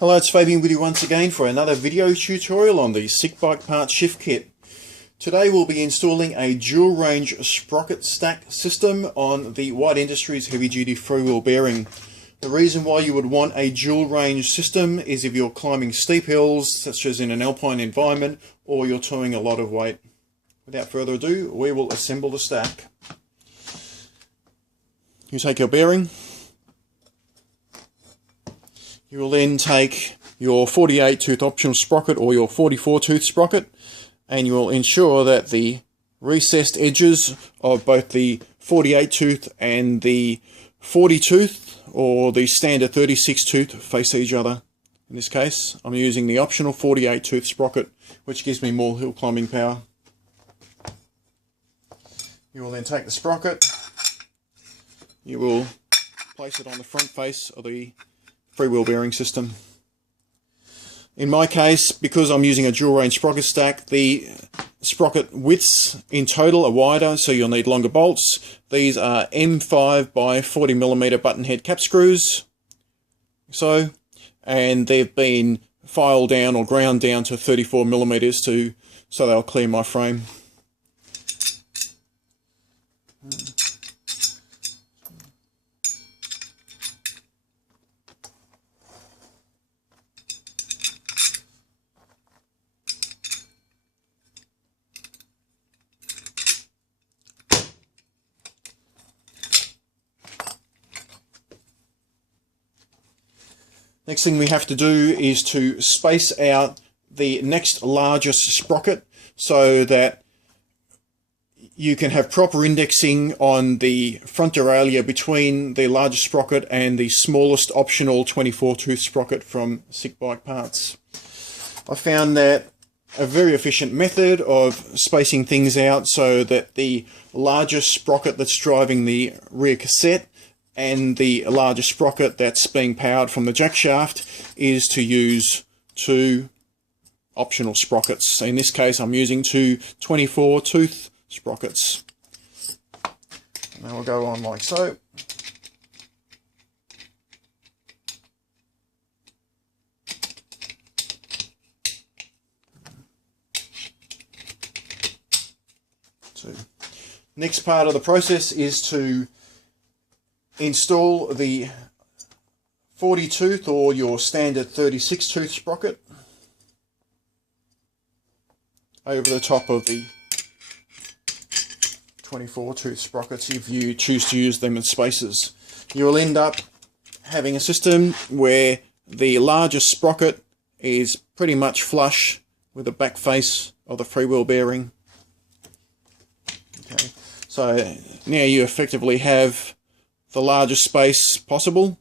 Hello, it's Fabian with you once again for another video tutorial on the Sick Bike Parts Shift Kit. Today we'll be installing a dual range sprocket stack system on the White Industries heavy duty freewheel bearing. The reason why you would want a dual range system is if you're climbing steep hills, such as in an alpine environment, or you're towing a lot of weight. Without further ado, we will assemble the stack. You take your bearing. You will then take your 48 tooth optional sprocket or your 44 tooth sprocket, and you will ensure that the recessed edges of both the 48 tooth and the 40 tooth or the standard 36 tooth face each other. In this case, I'm using the optional 48 tooth sprocket, which gives me more hill climbing power. You will then take the sprocket, you will place it on the front face of the freewheel bearing system. In my case, because I'm using a dual range sprocket stack, the sprocket widths in total are wider, so you'll need longer bolts. These are M5 by 40mm button head cap screws, and they've been filed down or ground down to 34mm so they'll clear my frame. Next thing we have to do is to space out the next largest sprocket so that you can have proper indexing on the front derailleur between the largest sprocket and the smallest optional 24 tooth sprocket from Sick Bike Parts. I found that a very efficient method of spacing things out so that the largest sprocket that's driving the rear cassette and the largest sprocket that's being powered from the jack shaft is to use two optional sprockets. In this case, I'm using two 24 tooth sprockets. And they will go on like so. Next part of the process is to install the 40 tooth or your standard 36 tooth sprocket over the top of the 24 tooth sprockets if you choose to use them in spaces. You will end up having a system where the largest sprocket is pretty much flush with the back face of the freewheel bearing. Okay, so now you effectively have the largest space possible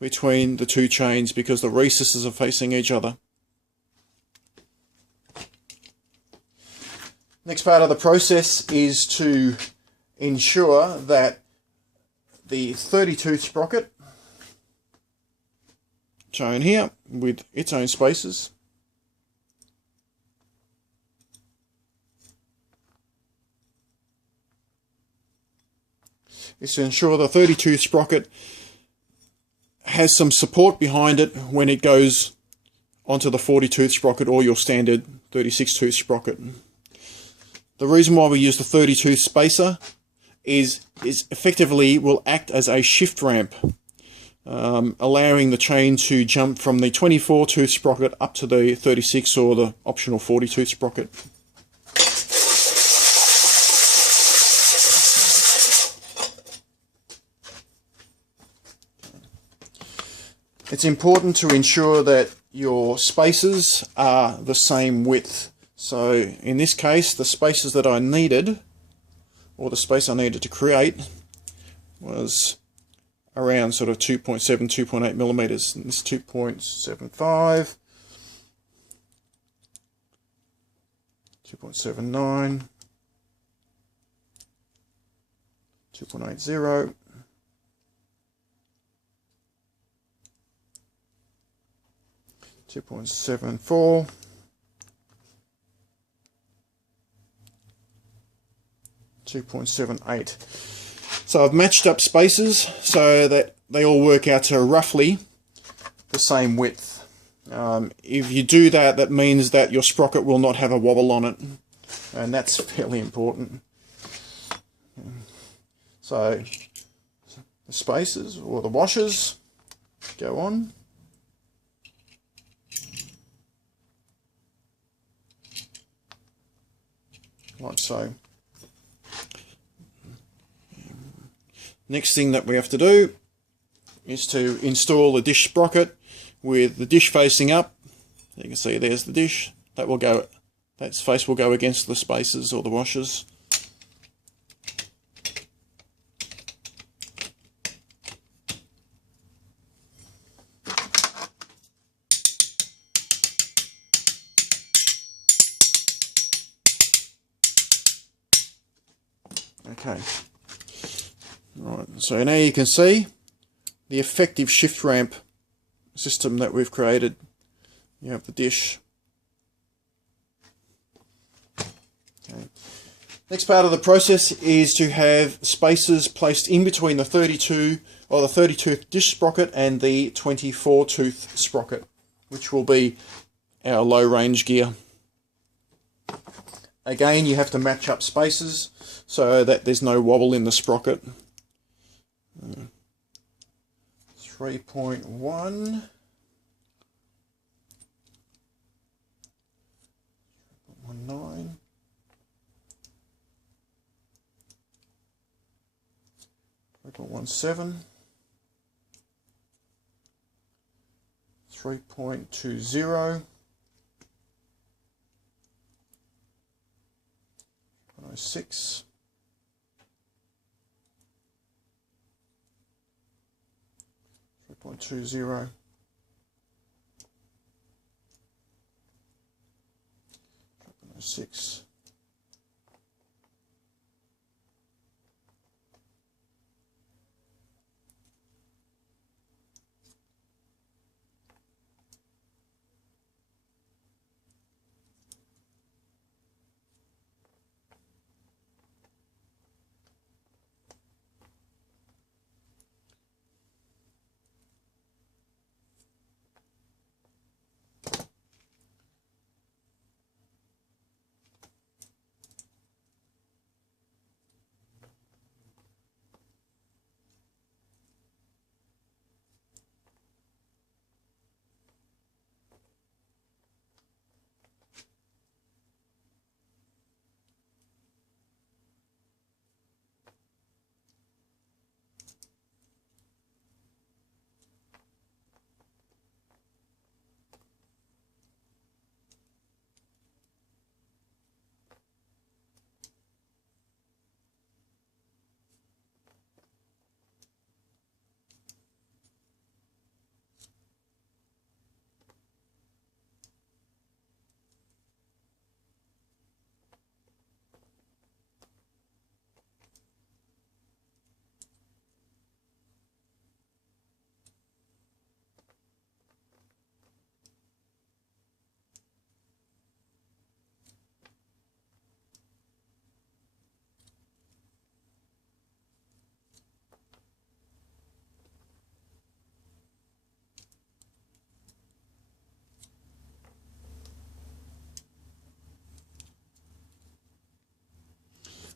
between the two chains because the recesses are facing each other. Next part of the process is to ensure that the 30 tooth sprocket, shown here with its own spaces, is to ensure the 30 tooth sprocket has some support behind it when it goes onto the 40 tooth sprocket or your standard 36 tooth sprocket. The reason why we use the 30 tooth spacer is effectively will act as a shift ramp, allowing the chain to jump from the 24 tooth sprocket up to the 36 or the optional 40 tooth sprocket. It's important to ensure that your spaces are the same width. So in this case, the spaces that I needed, or the space I needed to create, was around sort of 2.7, 2.8 millimeters. And this 2.75, 2.79, 2.80, 2.74, 2.78. So I've matched up spaces so that they all work out to roughly the same width. If you do that, that means that your sprocket will not have a wobble on it, and that's fairly important. So the spacers or the washers go on. Like so. Next thing that we have to do is to install the dish sprocket with the dish facing up. You can see there's the dish. That face will go against the spacers or the washers. Okay. Right, so now you can see the effective shift ramp system that we've created. You have the dish. Okay. Next part of the process is to have spacers placed in between the 32 or the 30-tooth dish sprocket and the 24-tooth sprocket, which will be our low range gear. Again, you have to match up spacers so that there's no wobble in the sprocket. 3.1, 3.19, 3.17, 3.20, 106, 3.20, 3.06,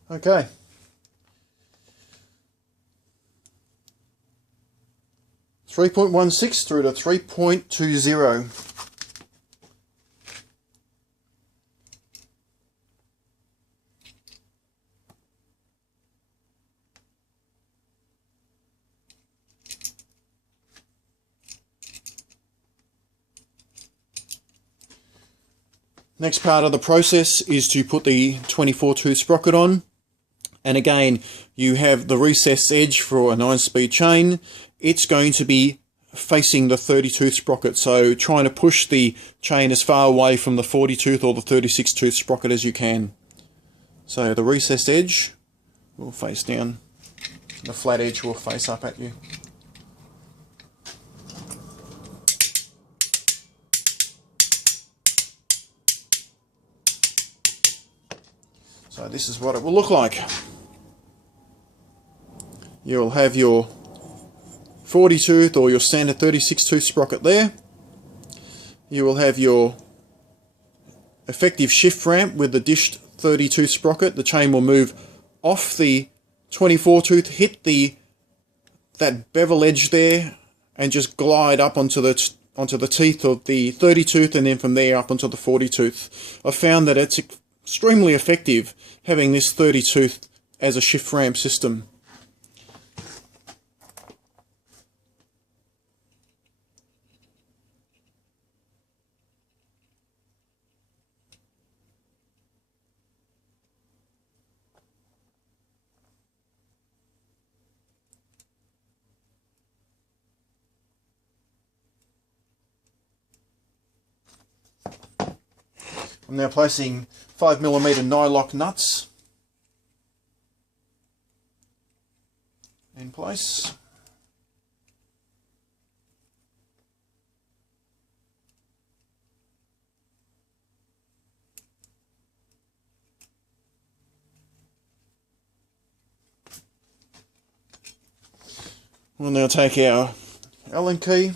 Okay. .16 through to 3.20. Next part of the process is to put the 24-tooth sprocket on. And again, you have the recessed edge for a 9-speed chain. It's going to be facing the 30-tooth sprocket, so trying to push the chain as far away from the 40-tooth or the 36-tooth sprocket as you can. So the recessed edge will face down, the flat edge will face up at you. So this is what it will look like. You'll have your 40-tooth or your standard 36-tooth sprocket there, you will have your effective shift ramp with the dished 30-tooth sprocket. The chain will move off the 24-tooth, hit that bevel edge there, and just glide up onto the teeth of the 30-tooth, and then from there up onto the 40-tooth. I've found that it's extremely effective having this 30-tooth as a shift ramp system. I'm now placing 5mm nylock nuts in place. We'll now take our Allen key,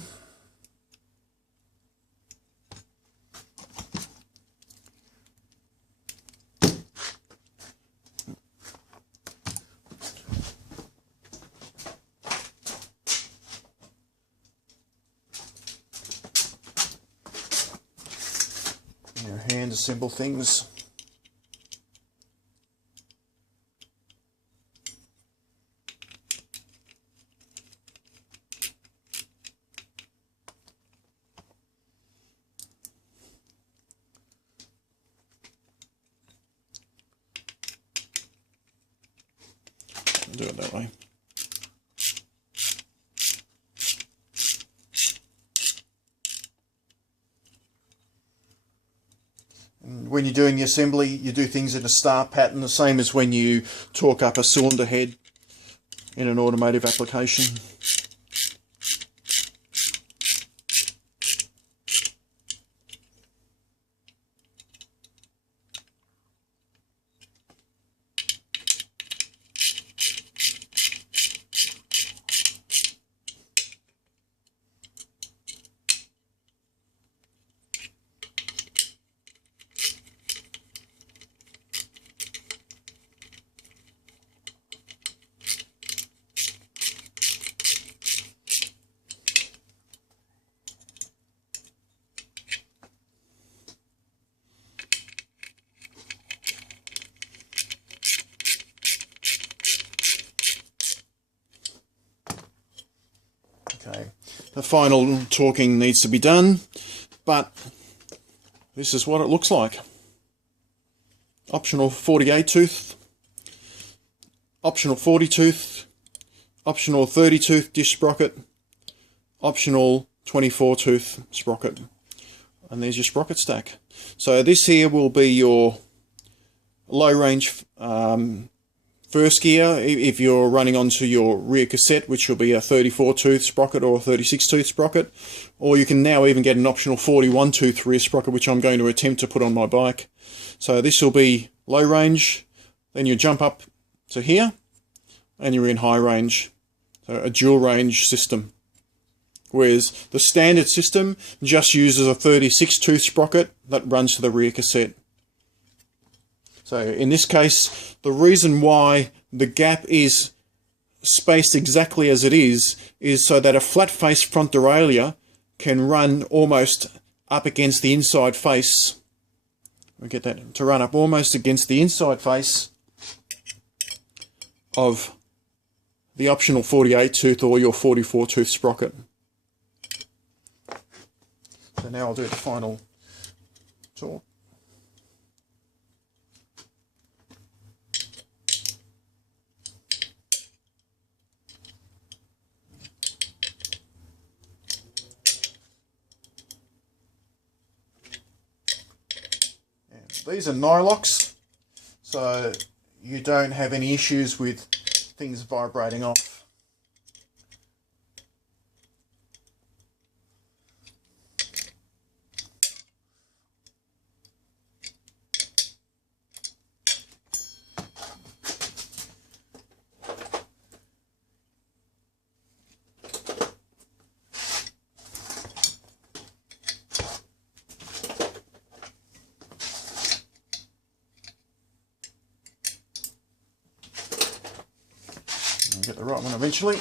hand assemble things. Do it that way. When you're doing the assembly, you do things in a star pattern, the same as when you torque up a cylinder head in an automotive application. Okay, the final torquing needs to be done, but this is what it looks like. Optional 48 tooth, optional 40 tooth, optional 30 tooth dish sprocket, optional 24 tooth sprocket, and there's your sprocket stack. So this here will be your low range first gear if you're running onto your rear cassette, which will be a 34 tooth sprocket or a 36 tooth sprocket, or you can now even get an optional 41 tooth rear sprocket, which I'm going to attempt to put on my bike. So this will be low range, then you jump up to here and you're in high range, so a dual range system, whereas the standard system just uses a 36 tooth sprocket that runs to the rear cassette. So in this case, the reason why the gap is spaced exactly as it is so that a flat face front derailleur can run almost up against the inside face. We get that to run up almost against the inside face of the optional 48 tooth or your 44 tooth sprocket. So now I'll do the final torque. These are nylocks, so you don't have any issues with things vibrating off. get the right one eventually.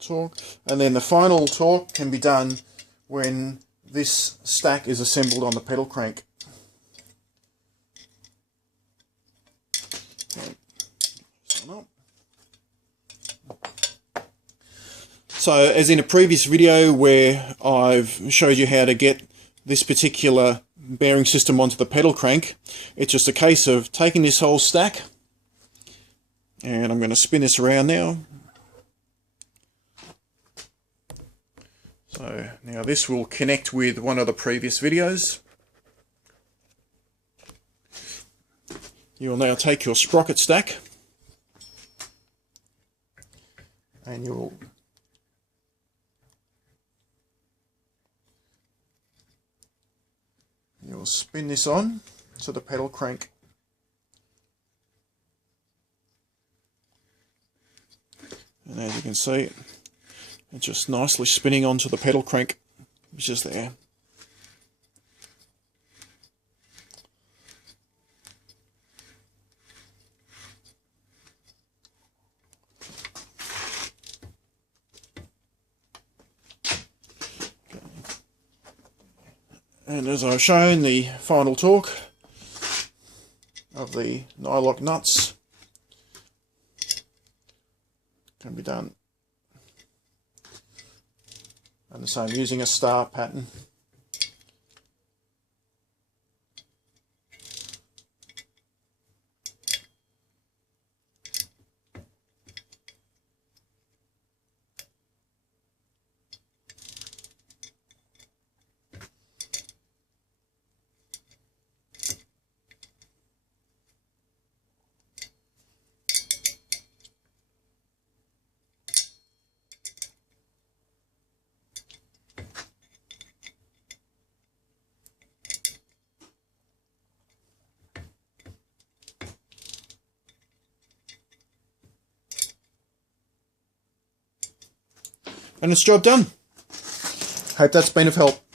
Torque, and then the final torque can be done when this stack is assembled on the pedal crank. So as in a previous video where I've showed you how to get this particular bearing system onto the pedal crank, it's just a case of taking this whole stack, and I'm going to spin this around now. So now this will connect with one of the previous videos. You will now take your sprocket stack and you'll spin this on to the pedal crank. And as you can see, it's just nicely spinning onto the pedal crank, which is there. And as I've shown, the final torque of the nylock nuts can be done and the same using a star pattern. And it's job done. Hope that's been of help.